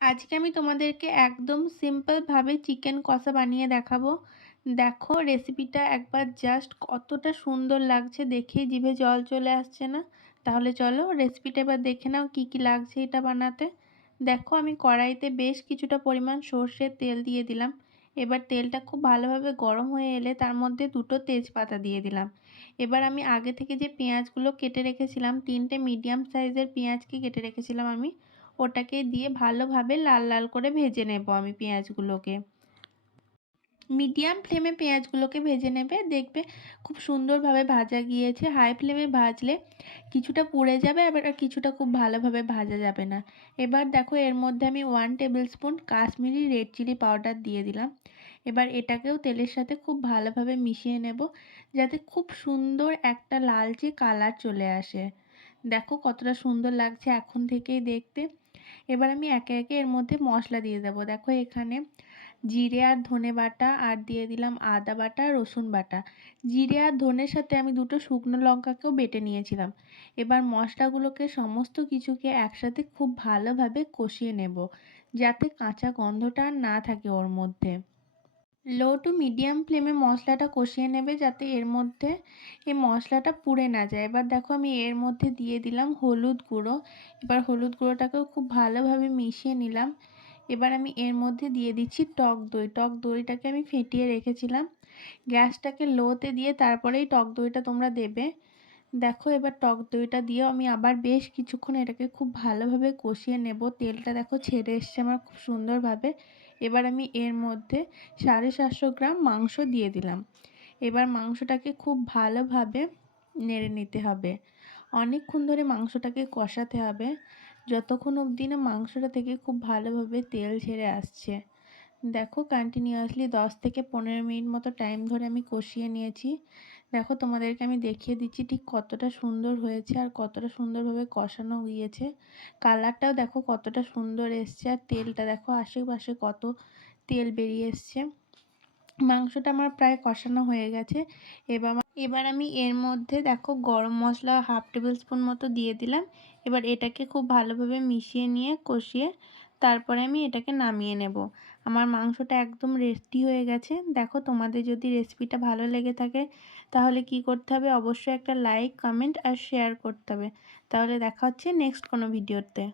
আজকে আমি তোমাদেরকে একদম সিম্পলভাবে চিকেন কষা বানিয়ে দেখাবো। দেখো রেসিপিটা একবার জাস্ট কতটা সুন্দর লাগছে, দেখেই জিভে জল চলে আসছে না? তাহলে চলো রেসিপিটা এবার দেখে নাও কি কি লাগছে এটা বানাতে। দেখো আমি কড়াইতে বেশ কিছুটা পরিমাণ সর্ষের তেল দিয়ে দিলাম। এবার তেলটা খুব ভালোভাবে গরম হয়ে এলে তার মধ্যে দুটো তেজপাতা দিয়ে দিলাম। এবার আমি আগে থেকে যে পেঁয়াজগুলো কেটে রেখেছিলাম, 3টে মিডিয়াম সাইজের পেঁয়াজকে কেটে রেখেছিলাম আমি, ওটাকে দিয়ে ভালোভাবে লাল লাল করে ভেজে নেব আমি পেঁয়াজগুলোকে। মিডিয়াম ফ্লেমে পেঁয়াজগুলোকে ভেজে নেবে, দেখবে খুব সুন্দরভাবে ভাজা গিয়েছে। হাই ফ্লেমে ভাজলে কিছুটা পুড়ে যাবে, আবার কিছুটা খুব ভালোভাবে ভাজা যাবে না। এবার দেখো এর মধ্যে আমি 1 tablespoon Kashmiri red chilli powder দিয়ে দিলাম। এবার এটাকেও তেলের সাথে খুব ভালোভাবে মিশিয়ে নেব, যাতে খুব সুন্দর একটা লালচে কালার চলে আসে। দেখো কতটা সুন্দর লাগছে এখন থেকেই দেখতে। এবার আমি একে একে এর মধ্যে মশলা দিয়ে দেবো। দেখো এখানে জিরে আর ধনে বাটা, আর দিয়ে দিলাম আদা বাটা, রসুন বাটা। জিরে আর ধনের সাথে আমি দুটো শুকনো লঙ্কাকেও বেটে নিয়েছিলাম। এবার মশলাগুলোকে সমস্ত কিছুকে একসাথে খুব ভালোভাবে কষিয়ে নেব, যাতে কাঁচা গন্ধটা আর না থাকে ওর মধ্যে। লো টু মিডিয়াম ফ্লেমে মশলাটা কষিয়ে নেবে, যাতে এর মধ্যে এই মশলাটা পুড়ে না যায়। এবার দেখো আমি এর মধ্যে দিয়ে দিলাম হলুদ গুঁড়ো। এবার হলুদ গুঁড়োটাকেও খুব ভালোভাবে মিশিয়ে নিলাম। এবার আমি এর মধ্যে দিয়ে দিচ্ছি টক দই। টক দইটাকে আমি ফেটিয়ে রেখেছিলাম। গ্যাসটাকে লোতে দিয়ে তারপরেই টক দইটা তোমরা দেবে। দেখো এবার টক দইটা দিয়েও আমি আবার বেশ কিছুক্ষণ এটাকে খুব ভালোভাবে কষিয়ে নেব। তেলটা দেখো ছেড়ে এসছে আমার খুব সুন্দরভাবে। এবার আমি এর মধ্যে 750 গ্রাম মাংস দিয়ে দিলাম। এবার মাংসটাকে খুব ভালোভাবে নেড়ে নিতে হবে। অনেকক্ষণ ধরে মাংসটাকে কষাতে হবে, যতক্ষণ অবধি না মাংসটা থেকে খুব ভালোভাবে তেল ছেড়ে আসছে। দেখো কন্টিনিউয়াসলি 10 থেকে 15 মিনিট মতো টাইম ধরে আমি কষিয়ে নিয়েছি। দেখো তোমাদেরকে আমি দেখিয়ে দিচ্ছি ঠিক কতটা সুন্দর হয়েছে আর কতটা সুন্দরভাবে কষানো গিয়েছে। কালারটাও দেখো কতটা সুন্দর এসছে, আর তেলটা দেখো আশেপাশে কত তেল বেরিয়ে এসছে। মাংসটা আমার প্রায় কষানো হয়ে গেছে। এবার আমি এর মধ্যে দেখো গরম মশলা 1/2 টেবিল স্পুন মতো দিয়ে দিলাম। এবার এটাকে খুব ভালোভাবে মিশিয়ে নিয়ে কষিয়ে তারপরে আমি এটাকে নামিয়ে নেব। আমার মাংসটা একদম রেডি হয়ে গেছে। দেখো তোমাদের যদি রেসিপিটা ভালো লেগে থাকে তাহলে কি করতে হবে, অবশ্যই একটা লাইক, কমেন্ট আর শেয়ার করতে হবে। তাহলে দেখা হচ্ছে নেক্সট কোনো ভিডিওতে।